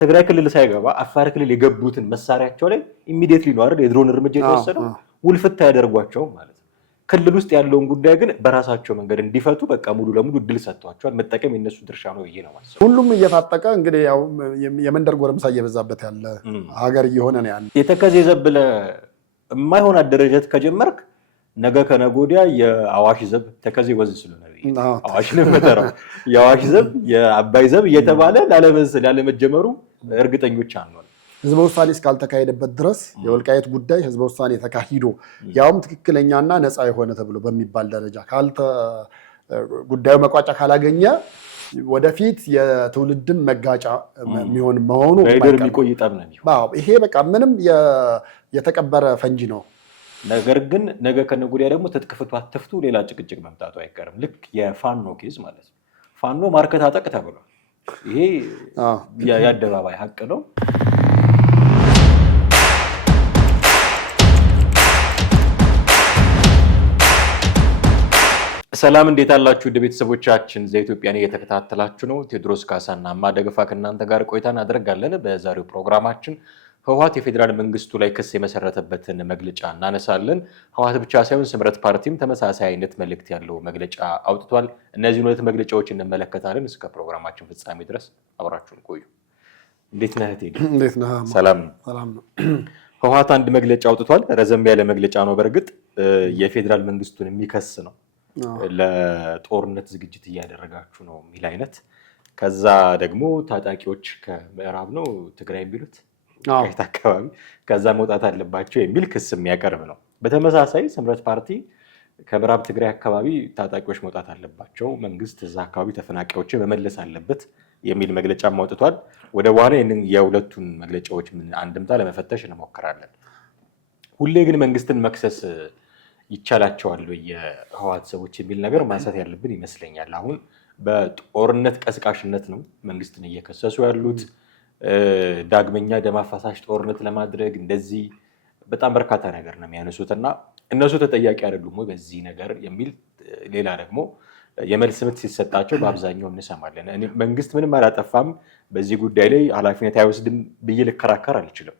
ትግራይ ክልል ሳይገባ አፋር ክልል የገቡትን መሳሪያቸው ላይ ኢሚዲየትሊ ነው አይደል የድሮን እርምጃ የተወሰደው ውልፍታ ያደርጓቸው ማለት ነው። ክልል ውስጥ ያለውን ጉዳይ ግን በራሳቸው መንገድ እንዲፈቱ በቃ ሙሉ ለሙሉ እድል ሰጥቷቸዋል። መጠቀም የነሱ ድርሻ ነው ብዬ ነው ማለት። ሁሉም እየታጠቀ እንግዲህ ያው የመንደር ጎረምሳ እየበዛበት ያለ ሀገር እየሆነ ነው ያለ። የተከዜ ዘብለ የማይሆን አደረጃጀት ከጀመርክ ነገ ከነገ ወዲያ የአዋሽ ዘብ ተከዜ ወዝ ስለሆነ አዋሽ ነው መተራው የአዋሽ ዘብ የአባይ ዘብ እየተባለ ላለመጀመሩ እርግጠኞች አንሆን። ህዝበ ውሳኔ እስካልተካሄደበት ድረስ የወልቃይት ጉዳይ ህዝበ ውሳኔ ተካሂዶ ያውም ትክክለኛና ነፃ የሆነ ተብሎ በሚባል ደረጃ ጉዳዩ መቋጫ ካላገኘ ወደፊት የትውልድን መጋጫ የሚሆን መሆኑ የሚቆይ ጠብ ነው። ይሄ በቃ ምንም የተቀበረ ፈንጂ ነው። ነገር ግን ነገ ከነገ ወዲያ ደግሞ ትጥቅ ፍቱ አትፍቱ ሌላ ጭቅጭቅ መምጣቱ አይቀርም። ልክ የፋኖ ኬዝ ማለት ነው። ፋኖ ማርከት አጠቅ ተብሏል። ይሄ የአደባባይ ሀቅ ነው። ሰላም እንዴት አላችሁ? ውድ ቤተሰቦቻችን ዘኢትዮጵያን እየተከታተላችሁ ነው። ቴዎድሮስ ካሳና ማደገፋ ከእናንተ ጋር ቆይታን አደርጋለን። በዛሬው ፕሮግራማችን ህወሓት የፌዴራል መንግስቱ ላይ ክስ የመሰረተበትን መግለጫ እናነሳለን። ህወሓት ብቻ ሳይሆን ስምረት ፓርቲም ተመሳሳይ አይነት መልእክት ያለው መግለጫ አውጥቷል። እነዚህን ሁለት መግለጫዎች እንመለከታለን። እስከ ፕሮግራማችን ፍጻሜ ድረስ አብራችሁን ቆዩ። እንዴት ነህ ቴዲ? እንዴት ነህ? ሰላም ነው። ህወሓት አንድ መግለጫ አውጥቷል። ረዘም ያለ መግለጫ ነው። በእርግጥ የፌዴራል መንግስቱን የሚከስ ነው። ለጦርነት ዝግጅት እያደረጋችሁ ነው የሚል አይነት። ከዛ ደግሞ ታጣቂዎች ከምዕራብ ነው ትግራይ የሚሉት አካባቢ ከዛ መውጣት አለባቸው የሚል ክስ የሚያቀርብ ነው። በተመሳሳይ ስምረት ፓርቲ ከምዕራብ ትግራይ አካባቢ ታጣቂዎች መውጣት አለባቸው፣ መንግስት እዛ አካባቢ ተፈናቃዮችን መመለስ አለበት የሚል መግለጫ አውጥቷል። ወደ በኋላ ይህንን የሁለቱን መግለጫዎች አንድምታ ለመፈተሽ እንሞክራለን። ሁሌ ግን መንግስትን መክሰስ ይቻላቸዋል የህወሓት ሰዎች የሚል ነገር ማንሳት ያለብን ይመስለኛል። አሁን በጦርነት ቀስቃሽነት ነው መንግስትን እየከሰሱ ያሉት። ዳግመኛ ደም አፋሳሽ ጦርነት ለማድረግ እንደዚህ በጣም በርካታ ነገር ነው የሚያነሱት እና እነሱ ተጠያቂ አይደሉም ወይ በዚህ ነገር የሚል ሌላ ደግሞ የመልስ ምት ሲሰጣቸው በአብዛኛው እንሰማለን። መንግስት ምንም አላጠፋም በዚህ ጉዳይ ላይ ኃላፊነት አይወስድም ብዬ ልከራከር አልችልም።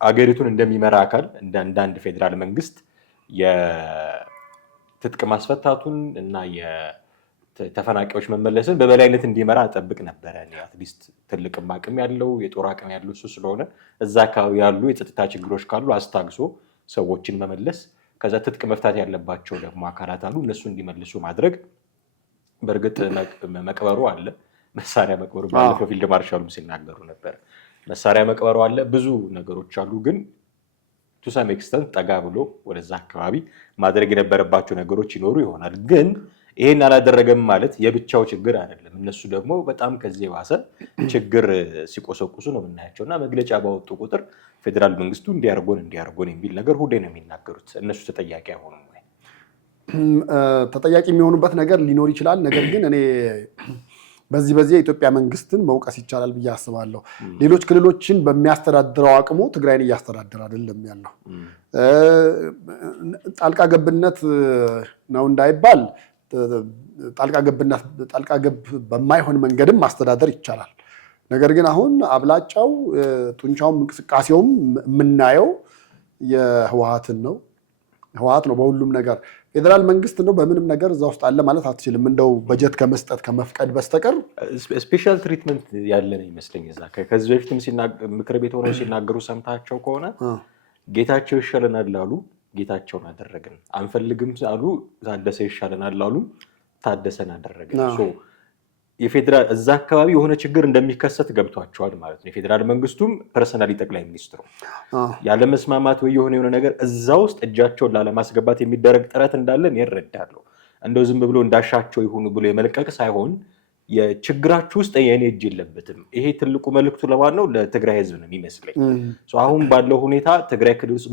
አገሪቱን እንደሚመራ አካል እንደ አንድ ፌዴራል መንግስት የትጥቅ ማስፈታቱን እና የተፈናቃዮች መመለስን በበላይነት እንዲመራ እጠብቅ ነበረ። አትሊስት ትልቅም አቅም ያለው የጦር አቅም ያለው እሱ ስለሆነ እዛ አካባቢ ያሉ የጸጥታ ችግሮች ካሉ አስታግሶ ሰዎችን መመለስ፣ ከዛ ትጥቅ መፍታት ያለባቸው ደግሞ አካላት አሉ እነሱ እንዲመልሱ ማድረግ። በእርግጥ መቅበሩ አለ፣ መሳሪያ መቅበሩ ባለፈው ፊልድ ማርሻሉም ሲናገሩ ነበር። መሳሪያ መቅበሩ አለ፣ ብዙ ነገሮች አሉ። ግን ቱ ሰም ኤክስተንት ጠጋ ብሎ ወደዛ አካባቢ ማድረግ የነበረባቸው ነገሮች ይኖሩ ይሆናል። ግን ይሄን አላደረገም ማለት የብቻው ችግር አይደለም። እነሱ ደግሞ በጣም ከዚህ የባሰ ችግር ሲቆሰቁሱ ነው የምናያቸው እና መግለጫ ባወጡ ቁጥር ፌዴራል መንግስቱ እንዲያርጎን የሚል ነገር ሁሌ ነው የሚናገሩት። እነሱ ተጠያቂ አይሆኑም ወይ? ተጠያቂ የሚሆኑበት ነገር ሊኖር ይችላል። ነገር ግን እኔ በዚህ የኢትዮጵያ መንግስትን መውቀስ ይቻላል ብዬ አስባለሁ። ሌሎች ክልሎችን በሚያስተዳድረው አቅሙ ትግራይን እያስተዳደረ አይደለም ያለው። ጣልቃ ገብነት ነው እንዳይባል ጣልቃ ገብ በማይሆን መንገድም ማስተዳደር ይቻላል። ነገር ግን አሁን አብላጫው ጡንቻውም እንቅስቃሴውም የምናየው የህወሓትን ነው። ህወሓት ነው በሁሉም ነገር። ፌዴራል መንግስት ነው በምንም ነገር እዛ ውስጥ አለ ማለት አትችልም። እንደው በጀት ከመስጠት ከመፍቀድ በስተቀር ስፔሻል ትሪትመንት ያለን ይመስለኝ። እዛ ከዚህ በፊትም ምክር ቤት ሆነው ሲናገሩ ሰምታቸው ከሆነ ጌታቸው ይሻለናል አሉ፣ ጌታቸውን አደረግን። አንፈልግም አሉ፣ ታደሰ ይሻለናል አሉ፣ ታደሰን አደረግን። የፌዴራል እዛ አካባቢ የሆነ ችግር እንደሚከሰት ገብቷቸዋል ማለት ነው። የፌዴራል መንግስቱም ፐርሰናሊ ጠቅላይ ሚኒስትሩ ያለመስማማት ወይ የሆነ ነገር እዛ ውስጥ እጃቸውን ላለማስገባት የሚደረግ ጥረት እንዳለን ይረዳሉ። እንደው ዝም ብሎ እንዳሻቸው ይሁኑ ብሎ የመልቀቅ ሳይሆን የችግራችሁ ውስጥ የኔ እጅ የለበትም። ይሄ ትልቁ መልእክቱ ለማን ነው? ለትግራይ ህዝብ ነው የሚመስለኝ። አሁን ባለው ሁኔታ ትግራይ ክልል ውስጥ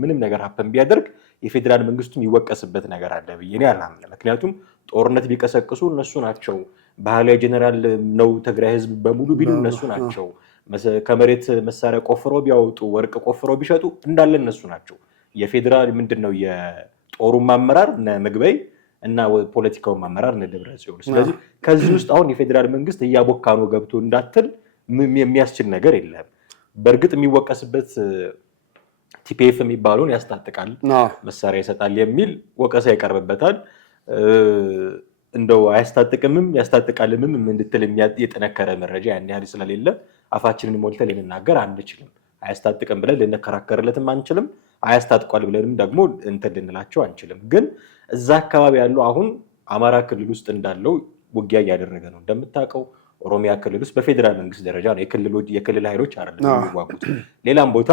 ምንም ነገር ሀፐን ቢያደርግ የፌዴራል መንግስቱ የሚወቀስበት ነገር አለ ብዬ እኔ አላምንም። ምክንያቱም ጦርነት ቢቀሰቅሱ እነሱ ናቸው። ባህላዊ ጀነራል ነው ትግራይ ህዝብ በሙሉ ቢሉ እነሱ ናቸው። ከመሬት መሳሪያ ቆፍረው ቢያወጡ ወርቅ ቆፍረው ቢሸጡ እንዳለ እነሱ ናቸው። የፌዴራል ምንድነው የጦሩ አመራር እነ ምግበይ እና ፖለቲካውን ማመራር እነ ደብረጽዮን። ስለዚህ ከዚህ ውስጥ አሁን የፌዴራል መንግስት እያቦካ ነው ገብቶ እንዳትል የሚያስችል ነገር የለም። በእርግጥ የሚወቀስበት ቲፒኤፍ የሚባለውን ያስታጥቃል፣ መሳሪያ ይሰጣል የሚል ወቀሳ ይቀርብበታል። እንደው አያስታጥቅምም ያስታጥቃልምም እንድትል የጠነከረ መረጃ ያን ያህል ስለሌለ አፋችንን ሞልተን ልንናገር አንችልም። አያስታጥቅም ብለን ልንከራከርለትም አንችልም። አያስታጥቋል ብለንም ደግሞ እንትን ልንላቸው አንችልም። ግን እዛ አካባቢ ያለው አሁን አማራ ክልል ውስጥ እንዳለው ውጊያ እያደረገ ነው እንደምታውቀው። ኦሮሚያ ክልል ውስጥ በፌዴራል መንግስት ደረጃ ነው የክልል ኃይሎች አይደለም የሚዋጉት። ሌላም ቦታ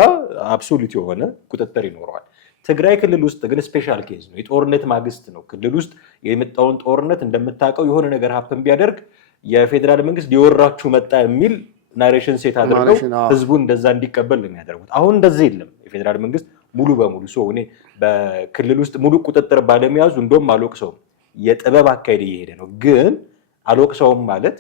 አብሶሉት የሆነ ቁጥጥር ይኖረዋል። ትግራይ ክልል ውስጥ ግን ስፔሻል ኬዝ ነው። የጦርነት ማግስት ነው። ክልል ውስጥ የመጣውን ጦርነት እንደምታውቀው የሆነ ነገር ሀፕን ቢያደርግ የፌዴራል መንግስት ሊወራችሁ መጣ የሚል ናሬሽን ሴት አድርገው ህዝቡ እንደዛ እንዲቀበል ነው የሚያደርጉት። አሁን እንደዚህ የለም። የፌዴራል መንግስት ሙሉ በሙሉ እኔ በክልል ውስጥ ሙሉ ቁጥጥር ባለመያዙ እንደውም አልወቅሰውም። የጥበብ አካሄድ እየሄደ ነው። ግን አልወቅሰውም ማለት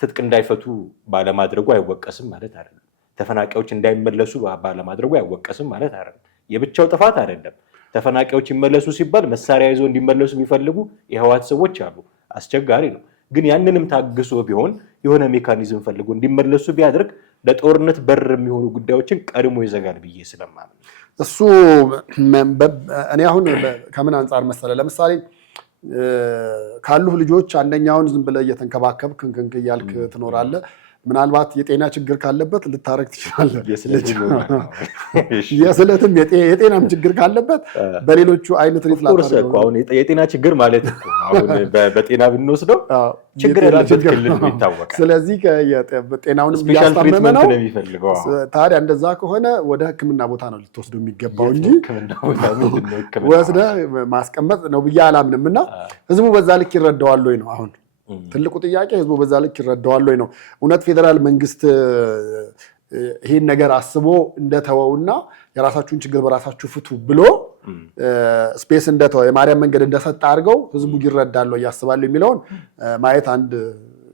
ትጥቅ እንዳይፈቱ ባለማድረጉ አይወቀስም ማለት አይደለም። ተፈናቃዮች እንዳይመለሱ ባለማድረጉ አይወቀስም ማለት አይደለም። የብቻው ጥፋት አይደለም። ተፈናቃዮች ይመለሱ ሲባል መሳሪያ ይዘው እንዲመለሱ የሚፈልጉ የህወሓት ሰዎች አሉ። አስቸጋሪ ነው። ግን ያንንም ታግሶ ቢሆን የሆነ ሜካኒዝም ፈልጎ እንዲመለሱ ቢያደርግ ለጦርነት በር የሚሆኑ ጉዳዮችን ቀድሞ ይዘጋል ብዬ ስለማምን እሱ እኔ አሁን ከምን አንጻር መሰለ፣ ለምሳሌ ካሉህ ልጆች አንደኛውን ዝም ብለህ እየተንከባከብ ክንክንክ እያልክ ትኖራለህ። ምናልባት የጤና ችግር ካለበት ልታረግ ትችላለህ። የስለትም የጤናም ችግር ካለበት በሌሎቹ አይነት ሪት አሁን የጤና ችግር ማለት አሁን በጤና ብንወስደው ችግር ያለበት ክልል ይታወቃል። ስለዚህ ጤናውንም እያስታመመ ነው። ታዲያ እንደዛ ከሆነ ወደ ሕክምና ቦታ ነው ልትወስደው የሚገባው እንጂ ወስደህ ማስቀመጥ ነው ብዬ አላምንም። እና ህዝቡ በዛ ልክ ይረዳዋል ወይ ነው አሁን ትልቁ ጥያቄ። ህዝቡ በዛ ልክ ይረዳዋል ወይ ነው። እውነት ፌዴራል መንግስት ይሄን ነገር አስቦ እንደተወውና የራሳችሁን ችግር በራሳችሁ ፍቱ ብሎ ስፔስ እንደተወ የማርያም መንገድ እንደሰጠ አድርገው ህዝቡ ይረዳል ወይ ያስባሉ የሚለውን ማየት አንድ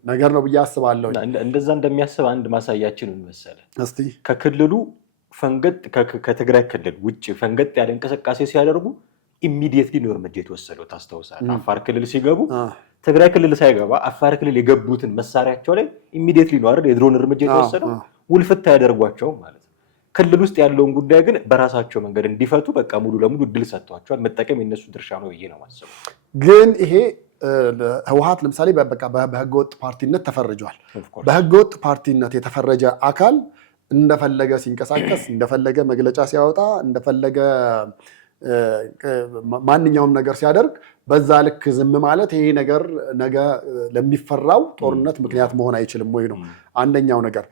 ነገር ነው ብዬ አስባለሁ። እንደዛ እንደሚያስብ አንድ ማሳያችን መሰለ። እስቲ ከክልሉ ፈንገጥ ከትግራይ ክልል ውጭ ፈንገጥ ያለ እንቅስቃሴ ሲያደርጉ ኢሚዲየትሊ ነው እርምጃ የተወሰደው። ታስታውሳለህ? አፋር ክልል ሲገቡ ትግራይ ክልል ሳይገባ አፋር ክልል የገቡትን መሳሪያቸው ላይ ኢሚዲየትሊ ነው አይደል የድሮን እርምጃ የተወሰደው። ውልፍት ያደርጓቸውም ማለት ነው። ክልል ውስጥ ያለውን ጉዳይ ግን በራሳቸው መንገድ እንዲፈቱ በቃ ሙሉ ለሙሉ እድል ሰጥቷቸዋል። መጠቀም የነሱ ድርሻ ነው ብዬ ነው የማስበው። ግን ይሄ ህወሓት ለምሳሌ በህገወጥ ፓርቲነት ተፈርጇል። በህገወጥ ፓርቲነት የተፈረጀ አካል እንደፈለገ ሲንቀሳቀስ፣ እንደፈለገ መግለጫ ሲያወጣ፣ እንደፈለገ ማንኛውም ነገር ሲያደርግ በዛ ልክ ዝም ማለት ይሄ ነገር ነገ ለሚፈራው ጦርነት ምክንያት መሆን አይችልም ወይ ነው አንደኛው ነገር።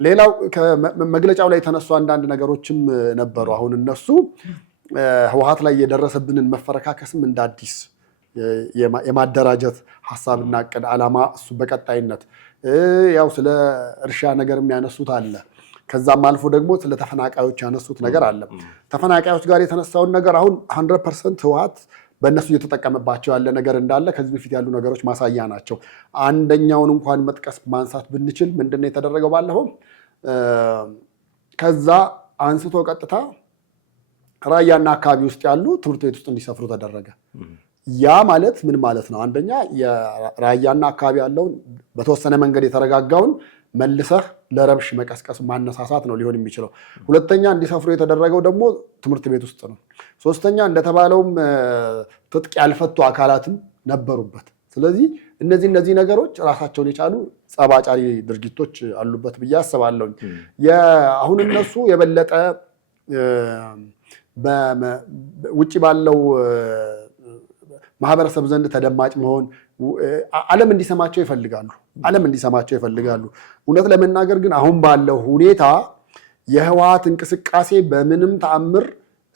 ሌላው መግለጫው ላይ የተነሱ አንዳንድ ነገሮችም ነበሩ። አሁን እነሱ ህወሓት ላይ የደረሰብንን መፈረካከስም እንደ አዲስ የማደራጀት ሀሳብና ዕቅድ ዓላማ እሱ በቀጣይነት ያው ስለ እርሻ ነገር የሚያነሱት አለ። ከዛም አልፎ ደግሞ ስለ ተፈናቃዮች ያነሱት ነገር አለ። ተፈናቃዮች ጋር የተነሳውን ነገር አሁን 100% ህወሓት በእነሱ እየተጠቀመባቸው ያለ ነገር እንዳለ ከዚህ በፊት ያሉ ነገሮች ማሳያ ናቸው። አንደኛውን እንኳን መጥቀስ ማንሳት ብንችል ምንድነው የተደረገው? ባለፈው ከዛ አንስቶ ቀጥታ ራያና አካባቢ ውስጥ ያሉ ትምህርት ቤት ውስጥ እንዲሰፍሩ ተደረገ። ያ ማለት ምን ማለት ነው? አንደኛ የራያና አካባቢ ያለውን በተወሰነ መንገድ የተረጋጋውን መልሰህ ለረብሽ መቀስቀስ ማነሳሳት ነው ሊሆን የሚችለው። ሁለተኛ እንዲሰፍሩ የተደረገው ደግሞ ትምህርት ቤት ውስጥ ነው። ሶስተኛ እንደተባለውም ትጥቅ ያልፈቱ አካላትም ነበሩበት። ስለዚህ እነዚህ ነገሮች ራሳቸውን የቻሉ ጸባጫሪ ድርጊቶች አሉበት ብዬ አስባለሁ። አሁን እነሱ የበለጠ ውጭ ባለው ማህበረሰብ ዘንድ ተደማጭ መሆን ዓለም እንዲሰማቸው ይፈልጋሉ። እውነት ለመናገር ግን አሁን ባለው ሁኔታ የህወሓት እንቅስቃሴ በምንም ተአምር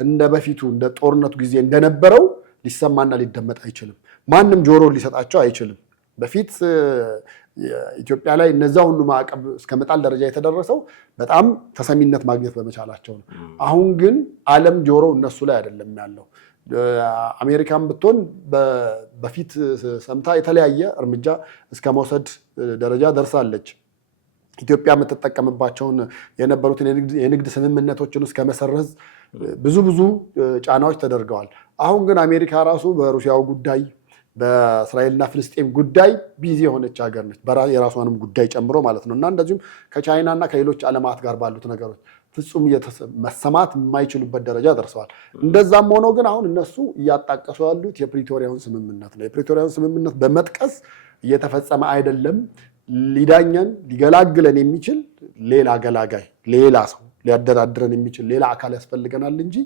እንደ በፊቱ እንደ ጦርነቱ ጊዜ እንደነበረው ሊሰማና ሊደመጥ አይችልም። ማንም ጆሮ ሊሰጣቸው አይችልም። በፊት ኢትዮጵያ ላይ እነዛ ሁሉ ማዕቀብ እስከመጣል ደረጃ የተደረሰው በጣም ተሰሚነት ማግኘት በመቻላቸው ነው። አሁን ግን ዓለም ጆሮ እነሱ ላይ አይደለም ያለው። አሜሪካን ብትሆን በፊት ሰምታ የተለያየ እርምጃ እስከ መውሰድ ደረጃ ደርሳለች። ኢትዮጵያ የምትጠቀምባቸውን የነበሩትን የንግድ ስምምነቶችን እስከ መሰረዝ ብዙ ጫናዎች ተደርገዋል። አሁን ግን አሜሪካ ራሱ በሩሲያው ጉዳይ በእስራኤልና ፍልስጤም ጉዳይ ቢዚ የሆነች ሀገር ነች፣ የራሷንም ጉዳይ ጨምሮ ማለት ነው። እና እንደዚሁም ከቻይናና ከሌሎች ዓለማት ጋር ባሉት ነገሮች ፍጹም መሰማት የማይችሉበት ደረጃ ደርሰዋል። እንደዛም ሆኖ ግን አሁን እነሱ እያጣቀሱ ያሉት የፕሪቶሪያውን ስምምነት ነው። የፕሪቶሪያውን ስምምነት በመጥቀስ እየተፈጸመ አይደለም፣ ሊዳኘን ሊገላግለን የሚችል ሌላ ገላጋይ፣ ሌላ ሰው ሊያደራድረን የሚችል ሌላ አካል ያስፈልገናል እንጂ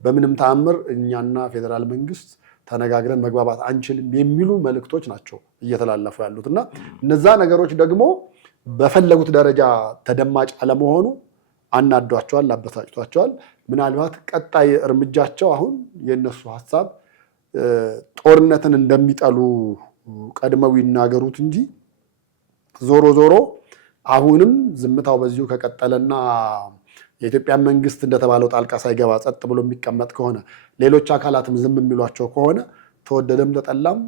በምንም ተአምር እኛና ፌዴራል መንግስት ተነጋግረን መግባባት አንችልም የሚሉ መልእክቶች ናቸው እየተላለፉ ያሉት እና እነዛ ነገሮች ደግሞ በፈለጉት ደረጃ ተደማጭ አለመሆኑ አናዷቸዋል፣ አበሳጭቷቸዋል። ምናልባት ቀጣይ እርምጃቸው አሁን የእነሱ ሀሳብ ጦርነትን እንደሚጠሉ ቀድመው ይናገሩት እንጂ ዞሮ አሁንም ዝምታው በዚሁ ከቀጠለና የኢትዮጵያ መንግስት እንደተባለው ጣልቃ ሳይገባ ጸጥ ብሎ የሚቀመጥ ከሆነ ሌሎች አካላትም ዝም የሚሏቸው ከሆነ ተወደደም ተጠላም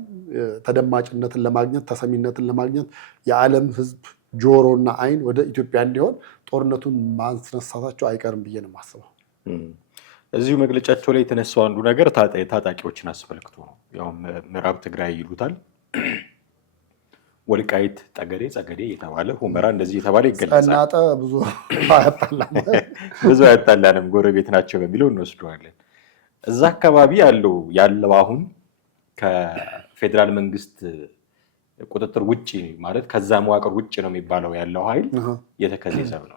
ተደማጭነትን ለማግኘት ተሰሚነትን ለማግኘት የዓለም ሕዝብ ጆሮና አይን ወደ ኢትዮጵያ እንዲሆን ጦርነቱን ማስነሳታቸው አይቀርም ብዬ ነው የማስበው። እዚሁ መግለጫቸው ላይ የተነሳው አንዱ ነገር ታጣቂዎችን አስመልክቶ ነው። ያው ምዕራብ ትግራይ ይሉታል፣ ወልቃይት ጠገዴ፣ ጸገዴ የተባለ ሁመራ እንደዚህ የተባለ ይገለጻል። ጸናጠ ብዙ አያጣላንም፣ ጎረቤት ናቸው በሚለው እንወስደዋለን። እዛ አካባቢ ያለው አሁን ከፌዴራል መንግስት ቁጥጥር ውጭ ማለት ከዛ መዋቅር ውጭ ነው የሚባለው ያለው ኃይል የተከዜ ዘብ ነው።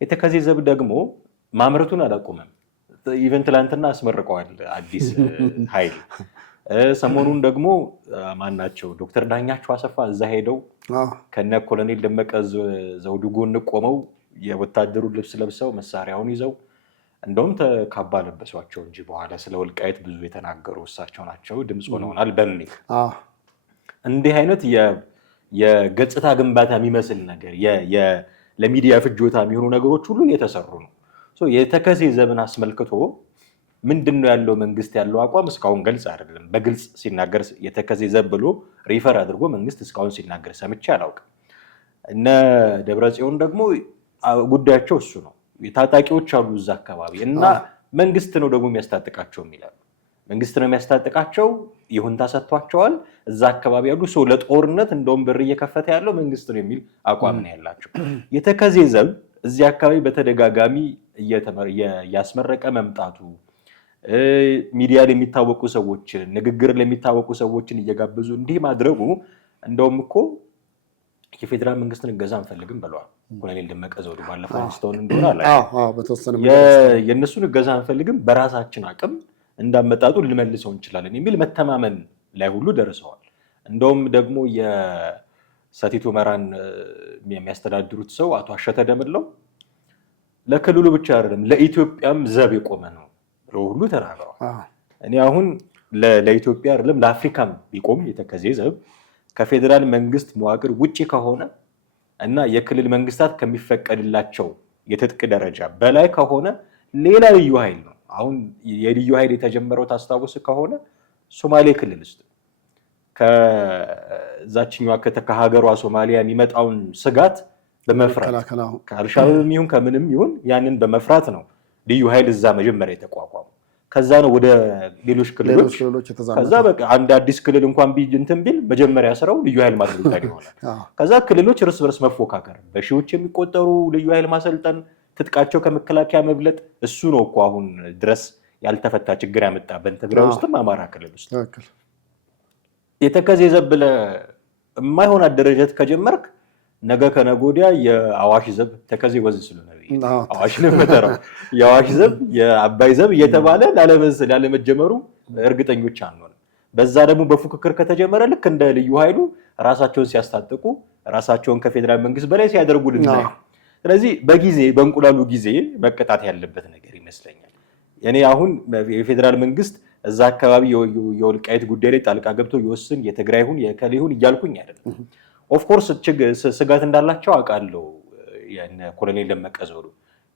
የተከዜ ዘብ ደግሞ ማምረቱን አላቆመም። ኢቨን ትላንትና አስመርቀዋል አዲስ ኃይል። ሰሞኑን ደግሞ ማናቸው ዶክተር ዳኛቸው አሰፋ እዛ ሄደው ከነ ኮሎኔል ደመቀ ዘውዱ ጎን ቆመው የወታደሩን ልብስ ለብሰው መሳሪያውን ይዘው እንደውም ካባ ለበሷቸው እንጂ በኋላ ስለ ወልቃይት ብዙ የተናገሩ እሳቸው ናቸው ድምፅ ሆነውናል በሚል እንዲህ አይነት የገጽታ ግንባታ የሚመስል ነገር ለሚዲያ ፍጆታ የሚሆኑ ነገሮች ሁሉ እየተሰሩ ነው። የተከዜ ዘብን አስመልክቶ ምንድነው ያለው መንግስት ያለው አቋም እስካሁን ግልጽ አይደለም። በግልጽ ሲናገር የተከዜ ዘብ ብሎ ሪፈር አድርጎ መንግስት እስካሁን ሲናገር ሰምቼ አላውቅም። እነ ደብረጽዮን ደግሞ ጉዳያቸው እሱ ነው። ታጣቂዎች አሉ እዛ አካባቢ እና መንግስት ነው ደግሞ የሚያስታጥቃቸው የሚላሉ። መንግስት ነው የሚያስታጥቃቸው፣ ይሁንታ ሰጥቷቸዋል። እዛ አካባቢ ያሉ ሰው ለጦርነት እንደውም በር እየከፈተ ያለው መንግስት ነው የሚል አቋም ነው ያላቸው። የተከዜ ዘብ እዚህ አካባቢ በተደጋጋሚ እያስመረቀ መምጣቱ፣ ሚዲያ ላይ የሚታወቁ ሰዎችን፣ ንግግር ላይ የሚታወቁ ሰዎችን እየጋበዙ እንዲህ ማድረጉ እንደውም እኮ የፌዴራል መንግስትን እገዛ አንፈልግም ብለዋል ኮሎኔል ደመቀ ዘውዱ ባለፈው አንስተውን እንደሆነ አለ የእነሱን እገዛ አንፈልግም፣ በራሳችን አቅም እንዳመጣጡ ልመልሰው እንችላለን የሚል መተማመን ላይ ሁሉ ደርሰዋል። እንደውም ደግሞ የሰቲት ሁመራን የሚያስተዳድሩት ሰው አቶ አሸተ ደምለው ለክልሉ ብቻ አይደለም ለኢትዮጵያም ዘብ የቆመ ነው ብለው ሁሉ ተናግረዋል። እኔ አሁን ለኢትዮጵያ አይደለም ለአፍሪካም ቢቆም የተከዜ ዘብ ከፌዴራል መንግስት መዋቅር ውጪ ከሆነ እና የክልል መንግስታት ከሚፈቀድላቸው የትጥቅ ደረጃ በላይ ከሆነ ሌላ ልዩ ኃይል ነው። አሁን የልዩ ኃይል የተጀመረው ታስታውስ ከሆነ ሶማሌ ክልል ውስጥ ከዛችኛዋ ከሀገሯ ሶማሊያ የሚመጣውን ስጋት በመፍራት ከአልሻባብም ይሁን ከምንም ይሁን ያንን በመፍራት ነው ልዩ ኃይል እዛ መጀመሪያ የተቋቋመው። ከዛ ነው ወደ ሌሎች ክልሎች ከዛ በቃ አንድ አዲስ ክልል እንኳን እንትን ቢል መጀመሪያ ስራው ልዩ ኃይል ማሰልጠን ይሆናል። ከዛ ክልሎች እርስ በርስ መፎካከር፣ በሺዎች የሚቆጠሩ ልዩ ኃይል ማሰልጠን፣ ትጥቃቸው ከመከላከያ መብለጥ፣ እሱ ነው እኮ አሁን ድረስ ያልተፈታ ችግር ያመጣበት ትግራይ ውስጥም አማራ ክልል ውስጥ። የተከዜ ዘብ ብለህ የማይሆን አደረጃጀት ከጀመርክ ነገ ከነገ ወዲያ የአዋሽ ዘብ ተከዜ ወዝ ስለሆነ አዋሽ ነው የምጠራው የአዋሽ ዘብ የአባይ ዘብ እየተባለ ላለመጀመሩ እርግጠኞች አንሆንም። በዛ ደግሞ በፉክክር ከተጀመረ ልክ እንደ ልዩ ኃይሉ ራሳቸውን ሲያስታጥቁ ራሳቸውን ከፌዴራል መንግስት በላይ ሲያደርጉ ልናይ። ስለዚህ በጊዜ በእንቁላሉ ጊዜ መቀጣት ያለበት ነገር ይመስለኛል። እኔ አሁን የፌዴራል መንግስት እዛ አካባቢ የወልቃይት ጉዳይ ላይ ጣልቃ ገብቶ ይወስን የትግራይ ይሁን የከሌ ይሁን እያልኩኝ አይደለም። ኦፍኮርስ ስጋት እንዳላቸው አውቃለሁ። ኮሎኔል ደመቀ ዘውዱ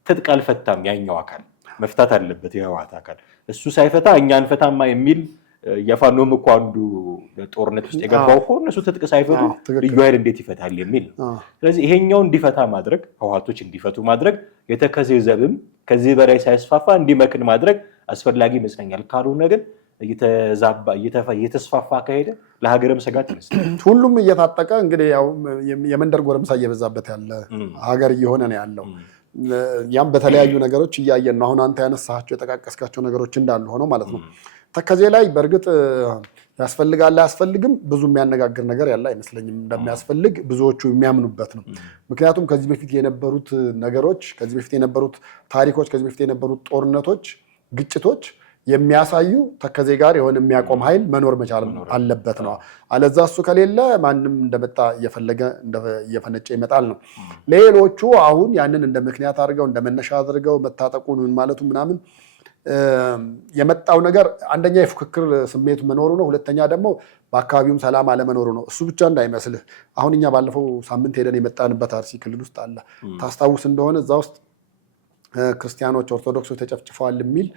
ትጥቅ አልፈታም፣ ያኛው አካል መፍታት አለበት የህወሓት አካል፣ እሱ ሳይፈታ እኛ አንፈታማ የሚል የፋኖም እኮ አንዱ ጦርነት ውስጥ የገባው እኮ እነሱ ትጥቅ ሳይፈቱ ልዩ ኃይል እንዴት ይፈታል የሚል ነው። ስለዚህ ይሄኛው እንዲፈታ ማድረግ፣ ህወሓቶች እንዲፈቱ ማድረግ፣ የተከዜ ዘብም ከዚህ በላይ ሳይስፋፋ እንዲመክን ማድረግ አስፈላጊ ይመስለኛል። ካልሆነ ግን እየተስፋፋ ከሄደ ለሀገርም ስጋት ይመስላል። ሁሉም እየታጠቀ እንግዲህ ያው የመንደር ጎረምሳ እየበዛበት ያለ ሀገር እየሆነ ነው ያለው። ያም በተለያዩ ነገሮች እያየን ነው። አሁን አንተ ያነሳቸው የጠቃቀስካቸው ነገሮች እንዳሉ ሆነው ማለት ነው። ተከዜ ላይ በእርግጥ ያስፈልጋል አያስፈልግም ብዙ የሚያነጋግር ነገር ያለ አይመስለኝም። እንደሚያስፈልግ ብዙዎቹ የሚያምኑበት ነው። ምክንያቱም ከዚህ በፊት የነበሩት ነገሮች፣ ከዚህ በፊት የነበሩት ታሪኮች፣ ከዚህ በፊት የነበሩት ጦርነቶች፣ ግጭቶች የሚያሳዩ ተከዜ ጋር የሆነ የሚያቆም ኃይል መኖር መቻል አለበት ነው። አለዛ እሱ ከሌለ ማንም እንደመጣ እየፈለገ እየፈነጨ ይመጣል ነው። ሌሎቹ አሁን ያንን እንደ ምክንያት አድርገው እንደ መነሻ አድርገው መታጠቁን ማለቱ ምናምን የመጣው ነገር አንደኛ የፉክክር ስሜቱ መኖሩ ነው። ሁለተኛ ደግሞ በአካባቢውም ሰላም አለመኖሩ ነው። እሱ ብቻ እንዳይመስልህ አሁን እኛ ባለፈው ሳምንት ሄደን የመጣንበት አርሲ ክልል ውስጥ አለ። ታስታውስ እንደሆነ እዛ ውስጥ ክርስቲያኖች፣ ኦርቶዶክሶች ተጨፍጭፈዋል የሚል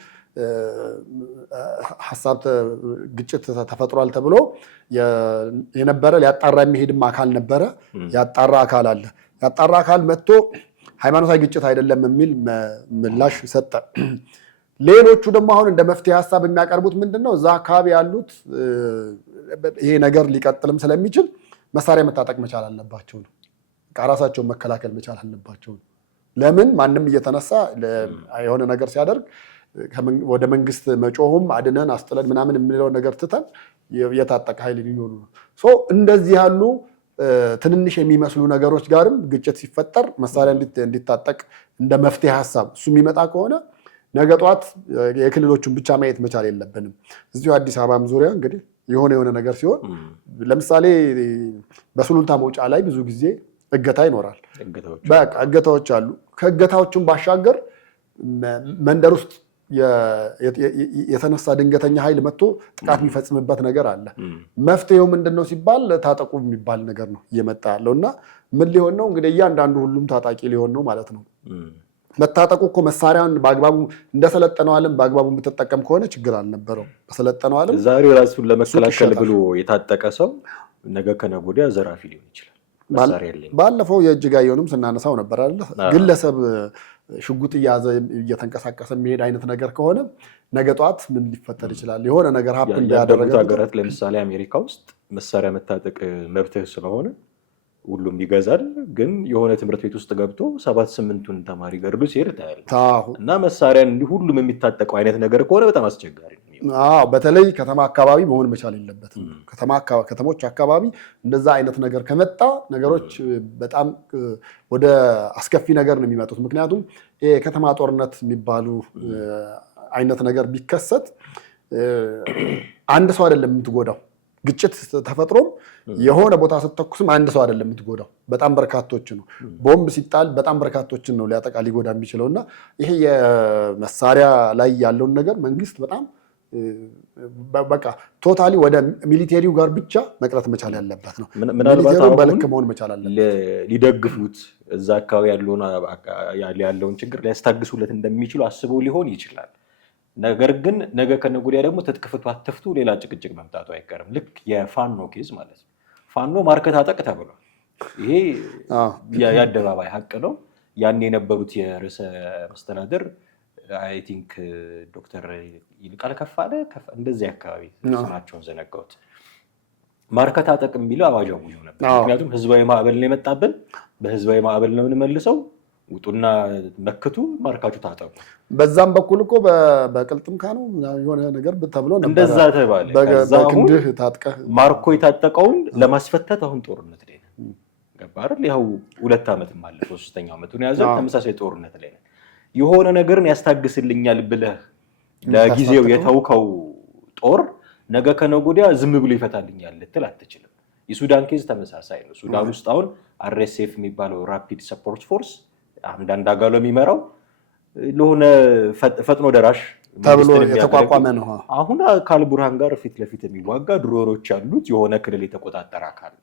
ሀሳብ ግጭት ተፈጥሯል ተብሎ የነበረ ሊያጣራ የሚሄድም አካል ነበረ። ያጣራ አካል አለ። ያጣራ አካል መጥቶ ሃይማኖታዊ ግጭት አይደለም የሚል ምላሽ ሰጠ። ሌሎቹ ደግሞ አሁን እንደ መፍትሄ ሀሳብ የሚያቀርቡት ምንድነው? እዛ አካባቢ ያሉት ይሄ ነገር ሊቀጥልም ስለሚችል መሳሪያ መታጠቅ መቻል አለባቸው ነው። ራሳቸውን መከላከል መቻል አለባቸው ነው። ለምን ማንም እየተነሳ የሆነ ነገር ሲያደርግ ወደ መንግስት መጮሁም አድነን አስጥለን ምናምን የምንለው ነገር ትተን የታጠቀ ኃይል ሊሆኑ ነው። እንደዚህ ያሉ ትንንሽ የሚመስሉ ነገሮች ጋርም ግጭት ሲፈጠር መሳሪያ እንዲታጠቅ እንደ መፍትሄ ሀሳብ እሱ የሚመጣ ከሆነ ነገ ጠዋት የክልሎቹን ብቻ ማየት መቻል የለብንም። እዚሁ አዲስ አበባም ዙሪያ እንግዲህ የሆነ ነገር ሲሆን ለምሳሌ በሱሉልታ መውጫ ላይ ብዙ ጊዜ እገታ ይኖራል። በቃ እገታዎች አሉ። ከእገታዎቹም ባሻገር መንደር ውስጥ የተነሳ ድንገተኛ ኃይል መጥቶ ጥቃት የሚፈጽምበት ነገር አለ። መፍትሄው ምንድነው ሲባል ታጠቁ የሚባል ነገር ነው እየመጣ ያለው እና ምን ሊሆን ነው እንግዲህ እያንዳንዱ ሁሉም ታጣቂ ሊሆን ነው ማለት ነው። መታጠቁ እኮ መሳሪያን በአግባቡ እንደሰለጠነው ዓለም በአግባቡ የምትጠቀም ከሆነ ችግር አልነበረው። በሰለጠነው ዓለም ዛሬ ራሱን ለመከላከል ብሎ የታጠቀ ሰው ነገ ከነገ ወዲያ ዘራፊ ሊሆን ይችላል። ባለፈው የእጅጋየሁንም ስናነሳው ነበር አይደል? ግለሰብ ሽጉጥ እያዘ እየተንቀሳቀሰ የሚሄድ አይነት ነገር ከሆነ ነገ ጠዋት ምን ሊፈጠር ይችላል? የሆነ ነገር ሀፕን ያደረገ ሀገራት ለምሳሌ አሜሪካ ውስጥ መሳሪያ መታጠቅ መብትህ ስለሆነ ሁሉም ይገዛል። ግን የሆነ ትምህርት ቤት ውስጥ ገብቶ 7-8ቱን ተማሪ ገድሎ ሲሄድ ታያለህ። እና መሳሪያን ሁሉም የሚታጠቀው አይነት ነገር ከሆነ በጣም አስቸጋሪ ነው። በተለይ ከተማ አካባቢ መሆን መቻል የለበትም። ከተሞች አካባቢ እንደዛ አይነት ነገር ከመጣ ነገሮች በጣም ወደ አስከፊ ነገር ነው የሚመጡት። ምክንያቱም የከተማ ጦርነት የሚባሉ አይነት ነገር ቢከሰት አንድ ሰው አይደለም የምትጎዳው። ግጭት ተፈጥሮም የሆነ ቦታ ስትተኩስም አንድ ሰው አይደለም የምትጎዳው፣ በጣም በርካቶችን ነው። ቦምብ ሲጣል በጣም በርካቶችን ነው ሊያጠቃ ሊጎዳ የሚችለው እና ይሄ የመሳሪያ ላይ ያለውን ነገር መንግስት በጣም በቃ ቶታሊ ወደ ሚሊቴሪው ጋር ብቻ መቅረት መቻል ያለበት ነው። ሚሊቴሪው በልክ መሆን መቻል አለበት። ሊደግፉት እዛ አካባቢ ያለውን ችግር ሊያስታግሱለት እንደሚችሉ አስበው ሊሆን ይችላል። ነገር ግን ነገ ከነገ ወዲያ ደግሞ ትጥቅ ፍቱ አትፍቱ ሌላ ጭቅጭቅ መምጣቱ አይቀርም። ልክ የፋኖ ኬዝ ማለት ነው። ፋኖ ማርከታጠቅ ተብሏል። ይሄ የአደባባይ ሀቅ ነው። ያን የነበሩት የርዕሰ መስተዳድር አይ ቲንክ ዶክተር ይልቃል ከፋለ እንደዚህ አካባቢ ስማቸውን ዘነጋሁት። ማርከታጠቅ የሚለው አዋጅ አውጆ ነበር። ምክንያቱም ህዝባዊ ማዕበል ነው የመጣብን፣ በህዝባዊ ማዕበል ነው የምንመልሰው፣ ውጡና መክቱ፣ ማርካችሁ ታጠቁ። በዛም በኩል እኮ በቅልጥምካ ነው የሆነ ነገር ተብሎ ነበር። እንደዛ ተባለ። በክንድህ ታጥቀህ ማርኮ የታጠቀውን ለማስፈታት አሁን ጦርነት ላይ ነው። ገባ አይደል? ያው 2 ዓመትም አለ፣ 3ኛው ዓመቱን ያዘ። ተመሳሳይ ጦርነት ላይ ነው። የሆነ ነገርን ያስታግስልኛል ብለህ ለጊዜው የተውከው ጦር ነገ ከነገ ወዲያ ዝም ብሎ ይፈታልኛል ልትል አትችልም። የሱዳን ኬዝ ተመሳሳይ ነው። ሱዳን ውስጥ አሁን RSF የሚባለው ራፒድ ሰፖርት ፎርስ አንዳንድ አጋሎ የሚመራው ለሆነ ፈጥኖ ደራሽ ተብሎ የተቋቋመ ነው። አሁን ከአልቡርሃን ጋር ፊት ለፊት የሚዋጋ ድሮኖች ያሉት የሆነ ክልል የተቆጣጠረ አካል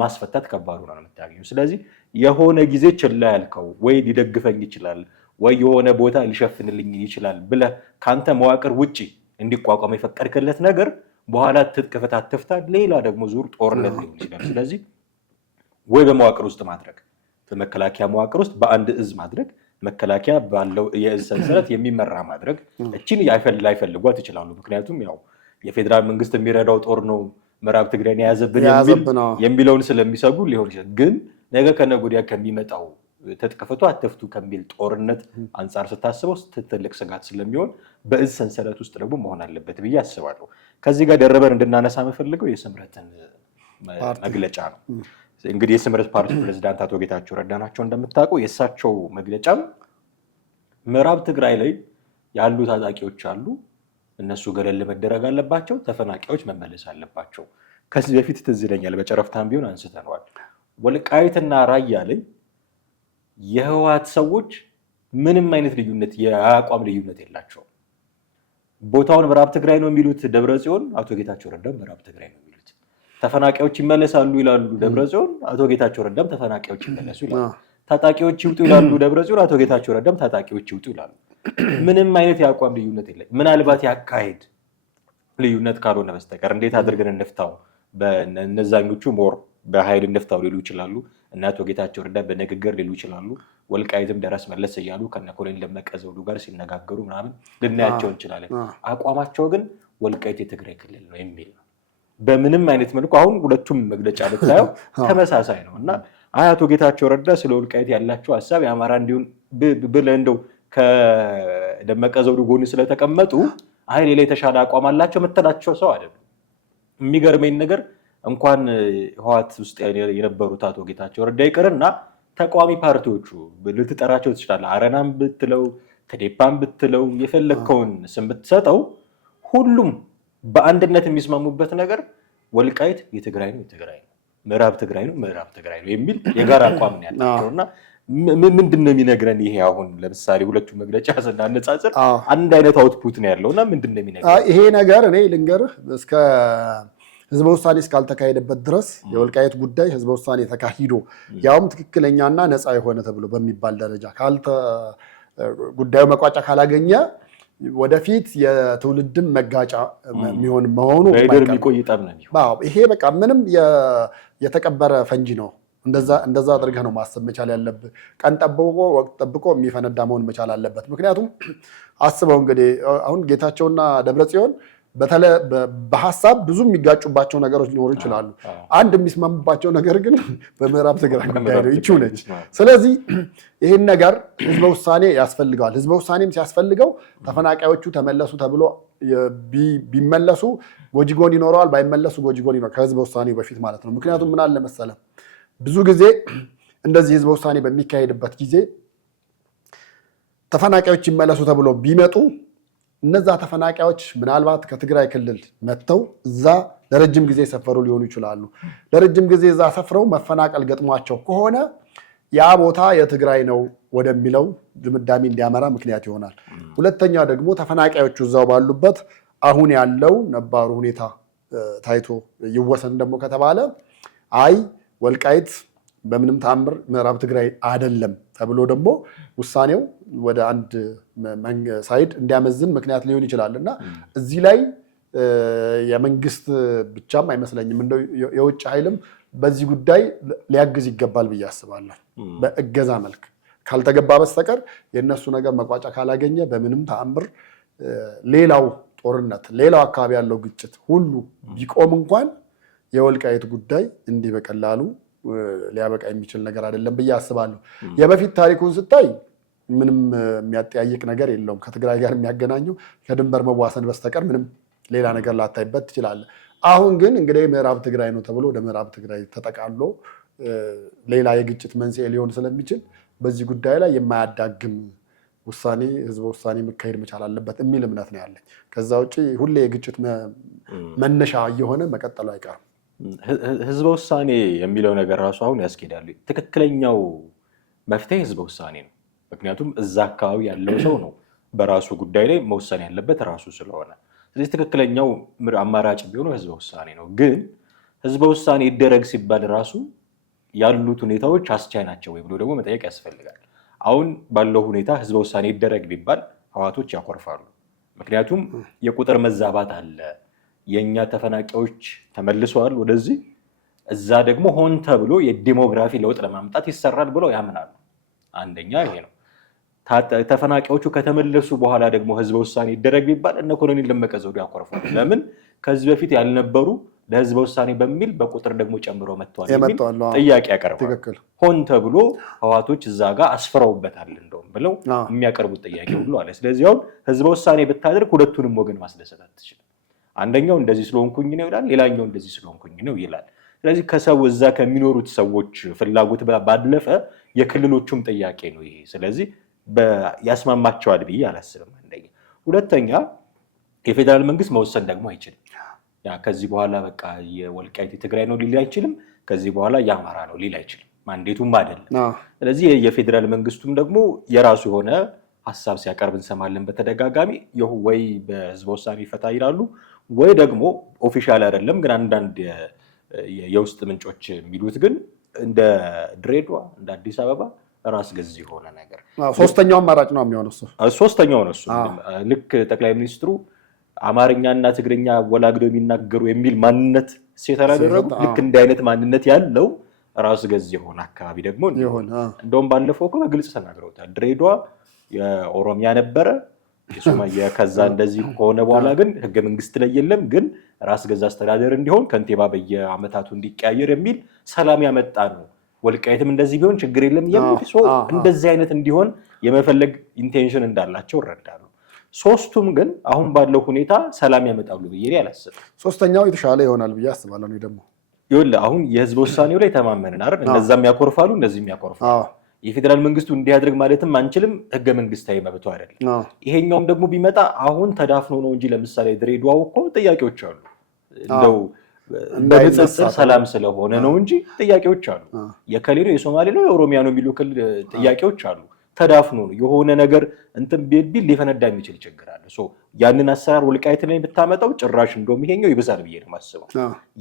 ማስፈታት ከባድ ነው የምታገኘው። ስለዚህ የሆነ ጊዜ ችላ ያልከው ወይ ሊደግፈኝ ይችላል ወይ የሆነ ቦታ ሊሸፍንልኝ ይችላል ብለህ ካንተ መዋቅር ውጪ እንዲቋቋም የፈቀድክለት ነገር በኋላ ትጥቅ ፈታተፍታ ሌላ ደግሞ ዙር ጦርነት ሊሆን ይችላል። ስለዚህ ወይ በመዋቅር ውስጥ ማድረግ በመከላከያ መዋቅር ውስጥ በአንድ እዝ ማድረግ መከላከያ ባለው የእዝ ሰንሰለት የሚመራ ማድረግ እቺን ላይፈልጓት ይችላሉ። ምክንያቱም ያው የፌዴራል መንግስት የሚረዳው ጦር ነው ምዕራብ ትግራይን የያዘብን የሚለውን ስለሚሰጉ ሊሆን ይችላል። ግን ነገ ከነገ ወዲያ ከሚመጣው ትጥቅ ፍቱ አትፍቱ ከሚል ጦርነት አንጻር ስታስበው ትልቅ ስጋት ስለሚሆን በእዝ ሰንሰለት ውስጥ ደግሞ መሆን አለበት ብዬ አስባለሁ። ከዚህ ጋር ደረበን እንድናነሳ የምፈልገው የስምረትን መግለጫ ነው። እንግዲህ የስምረት ፓርቲ ፕሬዝዳንት አቶ ጌታቸው ረዳ ናቸው። እንደምታውቁ የእሳቸው መግለጫም ምዕራብ ትግራይ ላይ ያሉ ታጣቂዎች አሉ፣ እነሱ ገለል መደረግ አለባቸው፣ ተፈናቃዮች መመለስ አለባቸው። ከዚህ በፊት ትዝ ይለኛል በጨረፍታም ቢሆን አንስተነዋል። ወልቃይትና ራያ ላይ የህወሓት ሰዎች ምንም አይነት ልዩነት የአቋም ልዩነት የላቸውም። ቦታውን ምዕራብ ትግራይ ነው የሚሉት ደብረጽዮን፣ አቶ ጌታቸው ረዳም ምዕራብ ትግራይ ነው የሚሉት። ተፈናቃዮች ይመለሳሉ ይላሉ ደብረጽዮን፣ አቶ ጌታቸው ረዳም ተፈናቃዮች ይመለሱ ይላሉ። ታጣቂዎች ይውጡ ይላሉ ደብረጽዮን፣ አቶ ጌታቸው ረዳም ታጣቂዎች ይውጡ ይላሉ። ምንም አይነት የአቋም ልዩነት የለም። ምናልባት ያካሄድ ልዩነት ካልሆነ በስተቀር እንዴት አድርገን እንፍታው፣ በእነዛኞቹ ሞር በኃይል እንፍታው ሊሉ ይችላሉ። እና አቶ ጌታቸው ረዳ በንግግር ሊሉ ይችላሉ። ወልቃይትም ደረስ መለስ እያሉ ከነ ኮሎኔል ደመቀ ዘውዱ ጋር ሲነጋገሩ ምናምን ልናያቸው እንችላለን። አቋማቸው ግን ወልቃይት የትግራይ ክልል ነው የሚል ነው። በምንም አይነት መልኩ አሁን ሁለቱም መግለጫ ልታየው ተመሳሳይ ነው። እና አቶ ጌታቸው ረዳ ስለ ወልቃይት ያላቸው ሀሳብ የአማራ እንዲሁን ብለህ እንደው ከደመቀ ዘውዱ ጎን ስለተቀመጡ ሌላ የተሻለ አቋም አላቸው የምትላቸው ሰው አይደለም። የሚገርመኝ ነገር እንኳን ህወሓት ውስጥ የነበሩት አቶ ጌታቸው ረዳ ይቅርና ተቃዋሚ ፓርቲዎቹ ልትጠራቸው ትችላለህ። አረናም ብትለው ተዴፓም ብትለው የፈለግከውን ስም ብትሰጠው ሁሉም በአንድነት የሚስማሙበት ነገር ወልቃይት የትግራይ ነው ምዕራብ ትግራይ ነው ምዕራብ ትግራይ ነው የሚል የጋራ አቋም ነው ያላቸው። እና ምንድን ነው የሚነግረን ይሄ? አሁን ለምሳሌ ሁለቱ መግለጫ ስናነጻጽር አንድ አይነት አውትፑት ነው ያለው። እና ምንድን ነው የሚነግረን ይሄ ነገር? እኔ ልንገርህ፣ እስከ ህዝበ ውሳኔ እስካልተካሄደበት ድረስ የወልቃይት ጉዳይ ህዝበ ውሳኔ ተካሂዶ ያውም ትክክለኛና ነፃ የሆነ ተብሎ በሚባል ደረጃ ጉዳዩ መቋጫ ካላገኘ ወደፊት የትውልድም መጋጫ የሚሆን መሆኑ የሚቆይ ጠብ ነው። ይሄ በቃ ምንም የተቀበረ ፈንጂ ነው። እንደዛ አድርገህ ነው ማሰብ መቻል ያለብህ። ቀን ጠብቆ ወቅት ጠብቆ የሚፈነዳ መሆን መቻል አለበት። ምክንያቱም አስበው እንግዲህ አሁን ጌታቸውና ደብረጽዮን በሀሳብ ብዙ የሚጋጩባቸው ነገሮች ሊኖሩ ይችላሉ። አንድ የሚስማሙባቸው ነገር ግን በምዕራብ ትግራይ ጉዳይ ነው፣ ይቺው ነች። ስለዚህ ይህን ነገር ህዝበ ውሳኔ ያስፈልገዋል። ህዝበ ውሳኔም ሲያስፈልገው ተፈናቃዮቹ ተመለሱ ተብሎ ቢመለሱ ጎጂ ጎን ይኖረዋል፣ ባይመለሱ ጎጂ ጎን ይኖረዋል፣ ከህዝበ ውሳኔው በፊት ማለት ነው። ምክንያቱም ምን አለ መሰለህ፣ ብዙ ጊዜ እንደዚህ ህዝበ ውሳኔ በሚካሄድበት ጊዜ ተፈናቃዮች ይመለሱ ተብሎ ቢመጡ እነዛ ተፈናቃዮች ምናልባት ከትግራይ ክልል መጥተው እዛ ለረጅም ጊዜ ሰፈሩ ሊሆኑ ይችላሉ። ለረጅም ጊዜ እዛ ሰፍረው መፈናቀል ገጥሟቸው ከሆነ ያ ቦታ የትግራይ ነው ወደሚለው ድምዳሜ እንዲያመራ ምክንያት ይሆናል። ሁለተኛ ደግሞ ተፈናቃዮቹ እዛው ባሉበት አሁን ያለው ነባሩ ሁኔታ ታይቶ ይወሰን ደግሞ ከተባለ ወልቃይት በምንም ተአምር ምዕራብ ትግራይ አይደለም ተብሎ ደግሞ ውሳኔው ወደ አንድ ሳይድ እንዲያመዝን ምክንያት ሊሆን ይችላል። እና እዚህ ላይ የመንግስት ብቻም አይመስለኝም፣ እንደው የውጭ ኃይልም በዚህ ጉዳይ ሊያግዝ ይገባል ብዬ አስባለሁ። በእገዛ መልክ ካልተገባ በስተቀር የእነሱ ነገር መቋጫ ካላገኘ በምንም ተአምር ሌላው ጦርነት፣ ሌላው አካባቢ ያለው ግጭት ሁሉ ቢቆም እንኳን የወልቃይት ጉዳይ እንዲህ በቀላሉ ሊያበቃ የሚችል ነገር አይደለም ብዬ አስባለሁ። የበፊት ታሪኩን ስታይ ምንም የሚያጠያይቅ ነገር የለውም። ከትግራይ ጋር የሚያገናኘው ከድንበር መዋሰን በስተቀር ምንም ሌላ ነገር ላታይበት ትችላለህ። አሁን ግን እንግዲህ ምዕራብ ትግራይ ነው ተብሎ ወደ ምዕራብ ትግራይ ተጠቃሎ ሌላ የግጭት መንስኤ ሊሆን ስለሚችል በዚህ ጉዳይ ላይ የማያዳግም ውሳኔ፣ ህዝበ ውሳኔ መካሄድ መቻል አለበት የሚል እምነት ነው ያለኝ። ከዛ ውጭ ሁሌ የግጭት መነሻ እየሆነ መቀጠሉ አይቀርም። ህዝበ ውሳኔ የሚለው ነገር ራሱ አሁን ያስኬዳሉ። ትክክለኛው መፍትሄ ህዝበ ውሳኔ ነው። ምክንያቱም እዛ አካባቢ ያለው ሰው ነው በራሱ ጉዳይ ላይ መወሰን ያለበት ራሱ ስለሆነ፣ ስለዚህ ትክክለኛው አማራጭ ቢሆነው ህዝበ ውሳኔ ነው። ግን ህዝበ ውሳኔ ይደረግ ሲባል ራሱ ያሉት ሁኔታዎች አስቻይ ናቸው ወይ ብሎ ደግሞ መጠየቅ ያስፈልጋል። አሁን ባለው ሁኔታ ህዝበ ውሳኔ ይደረግ ቢባል ህወሓቶች ያኮርፋሉ። ምክንያቱም የቁጥር መዛባት አለ። የኛ ተፈናቃዮች ተመልሰዋል ወደዚህ፣ እዛ ደግሞ ሆን ተብሎ የዲሞግራፊ ለውጥ ለማምጣት ይሰራል ብለው ያምናሉ። አንደኛ ይሄ ነው። ተፈናቃዮቹ ከተመለሱ በኋላ ደግሞ ህዝበ ውሳኔ ይደረግ ቢባል እነ ኮሎኔል ደመቀ ዘውዱ ያኮርፋሉ። ለምን ከዚህ በፊት ያልነበሩ ለህዝበ ውሳኔ በሚል በቁጥር ደግሞ ጨምሮ መጥተዋል የሚል ጥያቄ ያቀርባሉ። ሆን ተብሎ ህዋቶች እዛ ጋር አስፈራውበታል እንደውም ብለው የሚያቀርቡት ጥያቄ ሁሉ አለ። ስለዚህ አሁን ህዝበ ውሳኔ ብታደርግ ሁለቱንም ወገን ማስደሰት አትችልም። አንደኛው እንደዚህ ስለሆንኩኝ ነው ይላል፣ ሌላኛው እንደዚህ ስለሆንኩኝ ነው ይላል። ስለዚህ ከሰው እዛ ከሚኖሩት ሰዎች ፍላጎት ባለፈ የክልሎቹም ጥያቄ ነው ይሄ። ስለዚህ ያስማማቸዋል ብዬ አላስብም። አንደኛ። ሁለተኛ የፌዴራል መንግስት መወሰን ደግሞ አይችልም። ከዚህ በኋላ በቃ የወልቃይት ትግራይ ነው ሊል አይችልም። ከዚህ በኋላ የአማራ ነው ሊል አይችልም። ማንዴቱም አይደለም። ስለዚህ የፌዴራል መንግስቱም ደግሞ የራሱ የሆነ ሀሳብ ሲያቀርብ እንሰማለን በተደጋጋሚ። ወይ በህዝበ ውሳኔ ይፈታ ይላሉ፣ ወይ ደግሞ ኦፊሻል አይደለም ግን አንዳንድ የውስጥ ምንጮች የሚሉት ግን እንደ ድሬዳዋ እንደ አዲስ አበባ ራስ ገዝ የሆነ ነገር ሶስተኛው አማራጭ ነው የሚሆነው። ሶስተኛው ነው እሱ። ልክ ጠቅላይ ሚኒስትሩ አማርኛና ትግርኛ ወላግደው የሚናገሩ የሚል ማንነት ሲተራደረጉ ልክ እንደ አይነት ማንነት ያለው ራስ ገዝ የሆነ አካባቢ ደግሞ እንደውም ባለፈው እኮ በግልጽ ተናግረውታል። ድሬዳዋ የኦሮሚያ ነበረ ከዛ እንደዚህ ከሆነ በኋላ ግን ህገ መንግስት ላይ የለም ግን ራስ ገዝ አስተዳደር እንዲሆን ከንቲባ በየአመታቱ እንዲቀያየር የሚል ሰላም ያመጣ ነው። ወልቃይትም እንደዚህ ቢሆን ችግር የለም የሚል እንደዚህ አይነት እንዲሆን የመፈለግ ኢንቴንሽን እንዳላቸው እረዳለሁ። ሶስቱም ግን አሁን ባለው ሁኔታ ሰላም ያመጣሉ ብዬ አላስብም። ሶስተኛው የተሻለ ይሆናል ብዬ አስባለሁ። እኔ ደግሞ ይኸውልህ አሁን የህዝብ ውሳኔው ላይ ተማመንን አይደል? እነዛም ያኮርፋሉ እነዚህም ያኮርፋሉ። የፌዴራል መንግስቱ እንዲያደርግ ማለትም አንችልም፣ ህገ መንግስታዊ መብቱ አይደለም። ይሄኛውም ደግሞ ቢመጣ አሁን ተዳፍኖ ነው እንጂ ለምሳሌ ድሬዳዋ እኮ ጥያቄዎች አሉ። እንደው በንጽጽር ሰላም ስለሆነ ነው እንጂ ጥያቄዎች አሉ። የከሌ ነው የሶማሌ ነው የኦሮሚያ ነው የሚሉ ጥያቄዎች አሉ። ተዳፍኖ ነው የሆነ ነገር እንትን ቢል ሊፈነዳ የሚችል ችግር አለ። ያንን አሰራር ወልቃይት ላይ ብታመጣው ጭራሽ እንደውም ይሄኛው ይብሳል ብዬ ነው የማስበው።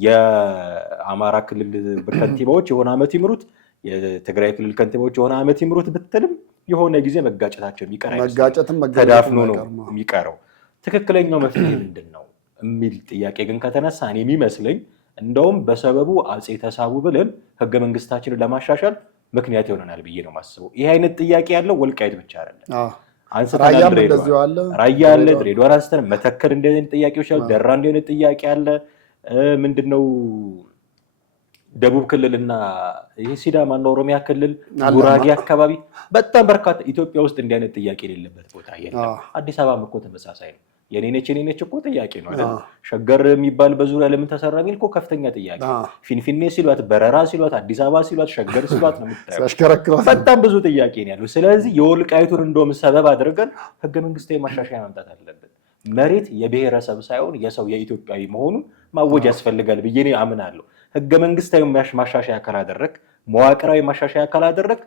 የአማራ ክልል ከንቲባዎች የሆነ ዓመት ይምሩት፣ የትግራይ ክልል ከንቲባዎች የሆነ ዓመት ይምሩት ብትልም የሆነ ጊዜ መጋጨታቸው የሚቀር አይመስልም። ተዳፍኖ ነው የሚቀረው። ትክክለኛው መፍትሄ ምንድን ነው የሚል ጥያቄ ግን ከተነሳ እኔ የሚመስለኝ እንደውም በሰበቡ አጼ ተሳቡ ብለን ህገ መንግስታችንን ለማሻሻል ምክንያት ይሆነናል ብዬ ነው የማስበው። ይሄ አይነት ጥያቄ ያለው ወልቃይት ብቻ አይደለም። ራያ አለ፣ ድሬዳዋ አንስተን መተከል እንደዚህ አይነት ጥያቄዎች አሉ፣ ደራ እንደዚህ አይነት ጥያቄ አለ። ምንድነው ደቡብ ክልልና ይሄ ሲዳማና ኦሮሚያ ክልል ጉራጌ አካባቢ በጣም በርካታ ኢትዮጵያ ውስጥ እንዲህ አይነት ጥያቄ የሌለበት ቦታ የለም። አዲስ አበባም እኮ ተመሳሳይ ነው። የኔ ነች እኮ ጥያቄ ነው አይደል? ሸገር የሚባል በዙሪያ ለምን ተሰራ የሚል እኮ ከፍተኛ ጥያቄ። ፊንፊኔ ሲሏት፣ በረራ ሲሏት፣ አዲስ አበባ ሲሏት፣ ሸገር ሲሏት ነው የምታየው። በጣም ብዙ ጥያቄ ነው ያለው። ስለዚህ የወልቃይቱን እንደውም ሰበብ አድርገን ህገ መንግስታዊ ማሻሻያ ማምጣት አለብን። መሬት የብሔረሰብ ሳይሆን የሰው የኢትዮጵያዊ መሆኑን ማወጅ ያስፈልጋል ብዬ እኔ አምናለሁ። ህገ መንግስታዊ ማሻሻያ ካላደረግ፣ መዋቅራዊ ማሻሻያ ካላደረግ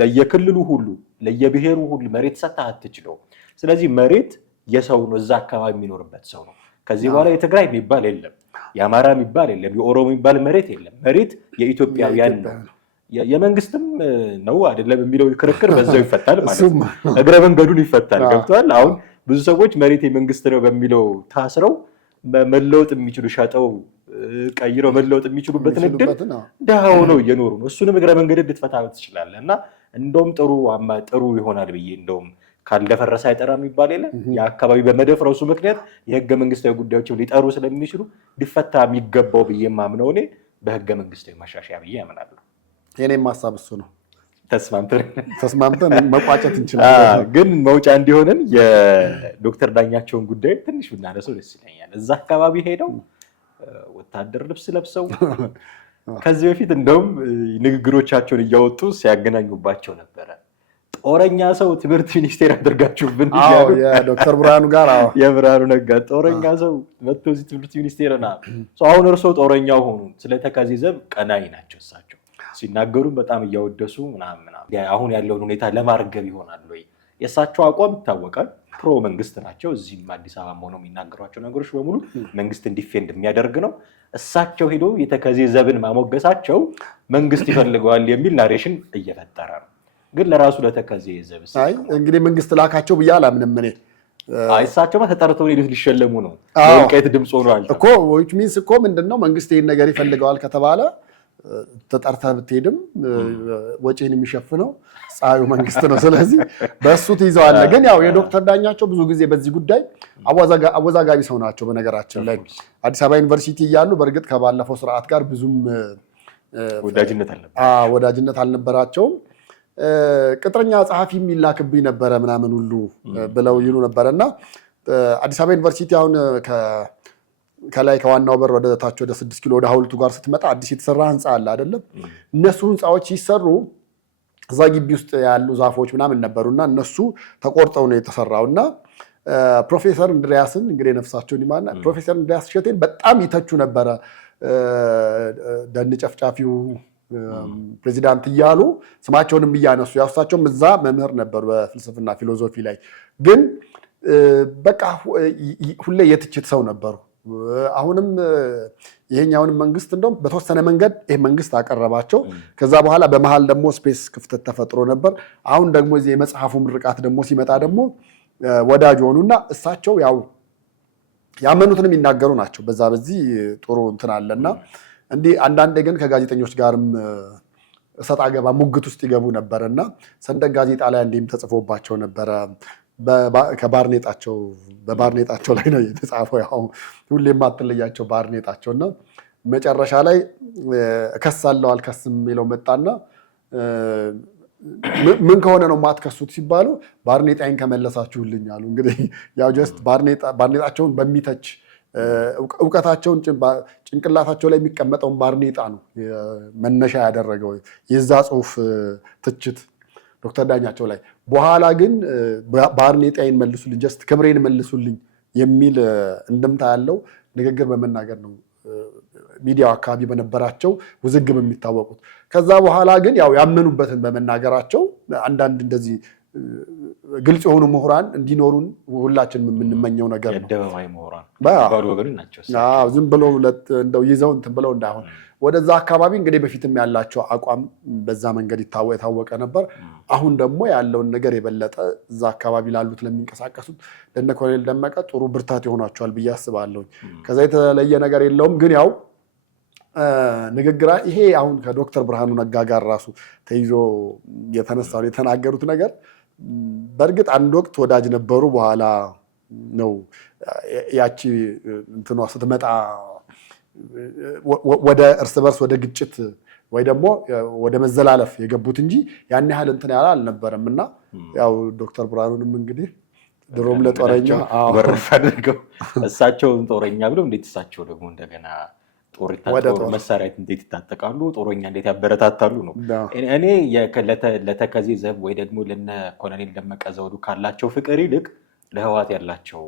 ለየክልሉ ሁሉ ለየብሔሩ ሁሉ መሬት ሰጥተህ አትችለውም። ስለዚህ መሬት የሰው ነው፣ እዛ አካባቢ የሚኖርበት ሰው ነው። ከዚህ በኋላ የትግራይ የሚባል የለም፣ የአማራ የሚባል የለም፣ የኦሮሞ የሚባል መሬት የለም። መሬት የኢትዮጵያውያን ነው። የመንግስትም ነው አይደለም የሚለው ክርክር በዛው ይፈታል ማለት ነው። እግረ መንገዱን ይፈታል። ገብቷል። አሁን ብዙ ሰዎች መሬት የመንግስት ነው በሚለው ታስረው መለወጥ የሚችሉ ሸጠው ቀይረው መለወጥ የሚችሉበትን እድል ደሃ ሆነው እየኖሩ ነው። እሱንም እግረ መንገድ እንድትፈታ ትችላለህ። እና እንደውም ጥሩ ይሆናል ብዬ እንደውም ካልደፈረሰ አይጠራም የሚባል የለ። የአካባቢ በመደፍረሱ ምክንያት የህገ መንግስታዊ ጉዳዮችም ሊጠሩ ስለሚችሉ ሊፈታ የሚገባው ብዬ የማምነው እኔ በህገ መንግስታዊ ማሻሻያ ብዬ ያምናለሁ። የኔም ሀሳብ እሱ ነው። ተስማምተን መቋጨት እንችላለን። ግን መውጫ እንዲሆንን የዶክተር ዳኛቸውን ጉዳይ ትንሽ ብናነሰው ደስ ይለኛል። እዛ አካባቢ ሄደው ወታደር ልብስ ለብሰው ከዚህ በፊት እንደውም ንግግሮቻቸውን እያወጡ ሲያገናኙባቸው ነበረ። ጦረኛ ሰው ትምህርት ሚኒስቴር አድርጋችሁብን ይላሉ። የዶክተር ብርሃኑ ጋር የብርሃኑ ነጋ ጦረኛ ሰው መጥቶ እዚህ ትምህርት ሚኒስቴርና አሁን እርሶ ጦረኛው ሆኑ። ስለተከዜ ዘብ ቀናይ ናቸው እሳቸው ሲናገሩም በጣም እያወደሱ ምናምን አሁን ያለውን ሁኔታ ለማርገብ ይሆናል ወይ? የእሳቸው አቋም ይታወቃል። ፕሮ መንግስት ናቸው። እዚህም አዲስ አበባ ሆነው የሚናገሯቸው ነገሮች በሙሉ መንግስትን ዲፌንድ የሚያደርግ ነው። እሳቸው ሄዶ የተከዜ ዘብን ማሞገሳቸው መንግስት ይፈልገዋል የሚል ናሬሽን እየፈጠረ ነው። ግን ለራሱ ለተከዜ ዘብ እንግዲህ መንግስት ላካቸው ብዬ አላምንም። እኔ እሳቸውማ ተጠርተው ሄዱት ሊሸለሙ ነው። የወልቃይት ድምፅ ሆኗል እኮ which means እኮ ምንድነው መንግስት ይሄን ነገር ይፈልገዋል ከተባለ ተጠርተህ ብትሄድም ወጪን የሚሸፍነው ፀሐዩ መንግስት ነው። ስለዚህ በእሱ ትይዘዋለህ። ግን ያው የዶክተር ዳኛቸው ብዙ ጊዜ በዚህ ጉዳይ አወዛጋቢ ሰው ናቸው። በነገራችን ላይ አዲስ አበባ ዩኒቨርሲቲ እያሉ በእርግጥ ከባለፈው ስርዓት ጋር ብዙም ወዳጅነት አልነበራቸውም። ቅጥረኛ ጸሐፊ የሚላክብኝ ነበረ ምናምን ሁሉ ብለው ይሉ ነበረና አዲስ አበባ ዩኒቨርሲቲ አሁን ከላይ ከዋናው በር ወደ ታች ወደ 6 ኪሎ ወደ ሐውልቱ ጋር ስትመጣ አዲስ የተሰራ ህንፃ አለ አይደለም? እነሱ ህንፃዎች ሲሰሩ እዛ ግቢ ውስጥ ያሉ ዛፎች ምናምን ነበሩና እነሱ ተቆርጠው ነው የተሰራውና ፕሮፌሰር እንድሪያስን እንግዲህ ነፍሳቸውን ይማርና ፕሮፌሰር እንድሪያስ እሸቴን በጣም ይተቹ ነበረ። ደን ጨፍጫፊው ፕሬዚዳንት እያሉ ስማቸውንም እያነሱ ያው እሳቸውም እዛ መምህር ነበሩ በፍልስፍና ፊሎዞፊ ላይ። ግን በቃ ሁሌ የትችት ሰው ነበሩ። አሁንም ይሄኛውንም መንግስት እንደውም በተወሰነ መንገድ ይሄ መንግስት አቀረባቸው። ከዛ በኋላ በመሃል ደግሞ ስፔስ ክፍተት ተፈጥሮ ነበር። አሁን ደግሞ እዚህ የመጽሐፉ ምርቃት ደግሞ ሲመጣ ደግሞ ወዳጅ ሆኑና እሳቸው ያው ያመኑትን የሚናገሩ ናቸው። በዚህ ጥሩ እንትን አለና እንዲህ አንዳንዴ ግን ከጋዜጠኞች ጋርም እሰጥ አገባ ሙግት ውስጥ ይገቡ ነበርና ሰንደቅ ጋዜጣ ላይ እንዲህም ተጽፎባቸው ነበረ። በባርኔጣቸው ላይ ነው የተጻፈው። ያው ሁሌም አትለያቸው ባርኔጣቸውና መጨረሻ ላይ እከሳለሁ አልከስም የሚለው መጣና ምን ከሆነ ነው የማትከሱት ሲባሉ ባርኔጣይን ከመለሳችሁልኝ አሉ። እንግዲህ ያው ጀስት ባርኔጣቸውን በሚተች እውቀታቸውን ጭንቅላታቸው ላይ የሚቀመጠውን ባርኔጣ ነው መነሻ ያደረገው የዛ ጽሁፍ ትችት ዶክተር ዳኛቸው ላይ። በኋላ ግን ባርኔጣይን መልሱልኝ፣ ጀስት ክብሬን መልሱልኝ የሚል እንድምታ ያለው ንግግር በመናገር ነው ሚዲያው አካባቢ በነበራቸው ውዝግብ የሚታወቁት። ከዛ በኋላ ግን ያው ያመኑበትን በመናገራቸው አንዳንድ እንደዚህ ግልጽ የሆኑ ምሁራን እንዲኖሩን ሁላችንም የምንመኘው ነገር ነው። የደበማይ ምሁራን ዝም ብለው እንደው ይዘው እንትን ብለው እንዳይሆን ወደዛ አካባቢ እንግዲህ በፊትም ያላቸው አቋም በዛ መንገድ የታወቀ ነበር። አሁን ደግሞ ያለውን ነገር የበለጠ እዛ አካባቢ ላሉት ለሚንቀሳቀሱት ለእነ ኮሎኔል ደመቀ ጥሩ ብርታት ይሆናቸዋል ብዬ አስባለሁ። ከዛ የተለየ ነገር የለውም። ግን ያው ንግግራ ይሄ አሁን ከዶክተር ብርሃኑ ነጋ ጋር ራሱ ተይዞ የተነሳውን የተናገሩት ነገር በእርግጥ አንድ ወቅት ወዳጅ ነበሩ። በኋላ ነው ያቺ እንትኗ ስትመጣ ወደ እርስ በርስ ወደ ግጭት ወይ ደግሞ ወደ መዘላለፍ የገቡት እንጂ ያን ያህል እንትን ያለ አልነበረም። እና ያው ዶክተር ብርሃኑንም እንግዲህ ድሮም ለጦረኛ ወረፍ አድርገው እሳቸውን ጦረኛ ብለው እንዴት እሳቸው ደግሞ እንደገና መሳሪያ እንዴት ይታጠቃሉ? ጦረኛ እንዴት ያበረታታሉ ነው። እኔ ለተከዜ ዘብ ወይ ደግሞ ለነ ኮሎኔል ደመቀ ዘውዱ ካላቸው ፍቅር ይልቅ ለህዋት ያላቸው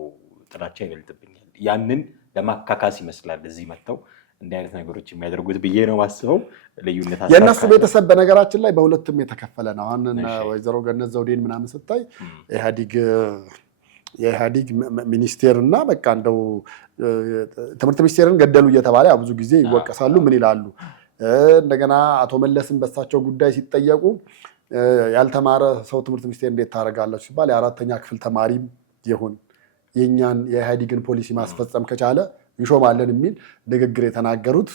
ጥላቻ ይበልጥብኛል። ያንን ለማካካስ ይመስላል እዚህ መጥተው እንዲህ አይነት ነገሮች የሚያደርጉት ብዬ ነው ማስበው። ልዩነት የእነሱ ቤተሰብ በነገራችን ላይ በሁለትም የተከፈለ ነው። አሁን ወይዘሮ ገነት ዘውዴን ምናምን ስታይ የኢህአዲግ ሚኒስቴር እና በቃ እንደው ትምህርት ሚኒስቴርን ገደሉ እየተባለ ብዙ ጊዜ ይወቀሳሉ። ምን ይላሉ? እንደገና አቶ መለስን በሳቸው ጉዳይ ሲጠየቁ ያልተማረ ሰው ትምህርት ሚኒስቴር እንዴት ታደርጋለች ሲባል የ4ኛ ክፍል ተማሪም ይሁን የኛን የኢህአዲግን ፖሊሲ ማስፈጸም ከቻለ ይሾማለን የሚል ንግግር የተናገሩት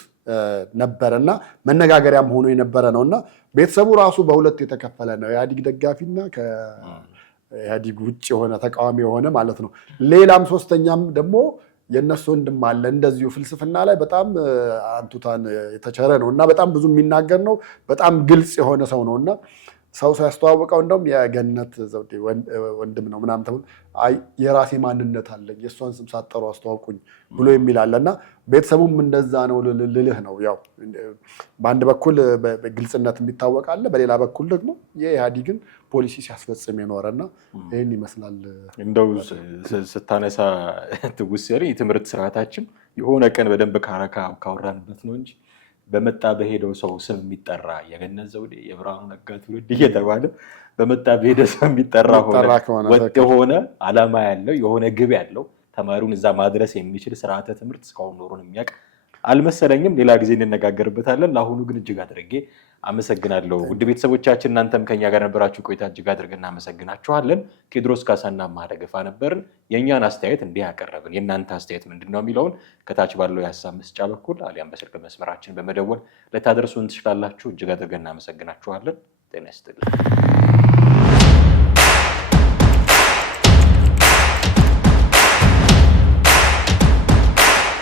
ነበረ እና መነጋገሪያም ሆኖ የነበረ ነው። እና ቤተሰቡ ራሱ በሁለት የተከፈለ ነው። የኢህአዲግ ደጋፊና ከኢህአዲግ ውጭ የሆነ ተቃዋሚ የሆነ ማለት ነው። ሌላም ሶስተኛም ደግሞ የእነሱ ወንድም አለ እንደዚሁ ፍልስፍና ላይ በጣም አንቱታን የተቸረ ነው እና በጣም ብዙ የሚናገር ነው። በጣም ግልጽ የሆነ ሰው ነው እና ሰው ያስተዋወቀው እንደውም የገነት ዘውዴ ወንድም ነው ምናምን ተብሎ አይ የራሴ ማንነት አለኝ የእሷን ስም ሳጠሩ አስተዋውቁኝ ብሎ የሚል አለ እና ቤተሰቡም እንደዛ ነው ልልህ ነው። ያው በአንድ በኩል በግልጽነት የሚታወቅ አለ፣ በሌላ በኩል ደግሞ የኢህአዲግን ፖሊሲ ሲያስፈጽም የኖረና ይህን ይመስላል። እንደው ስታነሳ ትውስ ያለ የትምህርት ስርዓታችን የሆነ ቀን በደንብ ካወራንበት ነው እንጂ በመጣ በሄደው ሰው ስም የሚጠራ የገነት ዘውዴ የብርሃኑ ነጋ ትውልድ እየተባለ በመጣ በሄደው ሰው የሚጠራ ወጥ የሆነ ዓላማ ያለው የሆነ ግብ ያለው ተማሪውን እዛ ማድረስ የሚችል ስርዓተ ትምህርት እስካሁን ኖሩን የሚያውቅ አልመሰለኝም። ሌላ ጊዜ እንነጋገርበታለን። ለአሁኑ ግን እጅግ አድርጌ አመሰግናለሁ። ውድ ቤተሰቦቻችን እናንተም ከኛ ጋር ነበራችሁ ቆይታ እጅግ አድርገን እናመሰግናችኋለን። ቴዎድሮስ ካሳና ማደገፋ ነበርን። የእኛን አስተያየት እንዲህ ያቀረብን፣ የእናንተ አስተያየት ምንድነው የሚለውን ከታች ባለው የሀሳብ መስጫ በኩል አሊያም በስልክ መስመራችን በመደወል ልታደርሱን ትችላላችሁ። እጅግ አድርገን እናመሰግናችኋለን። ጤና ይስጥልን።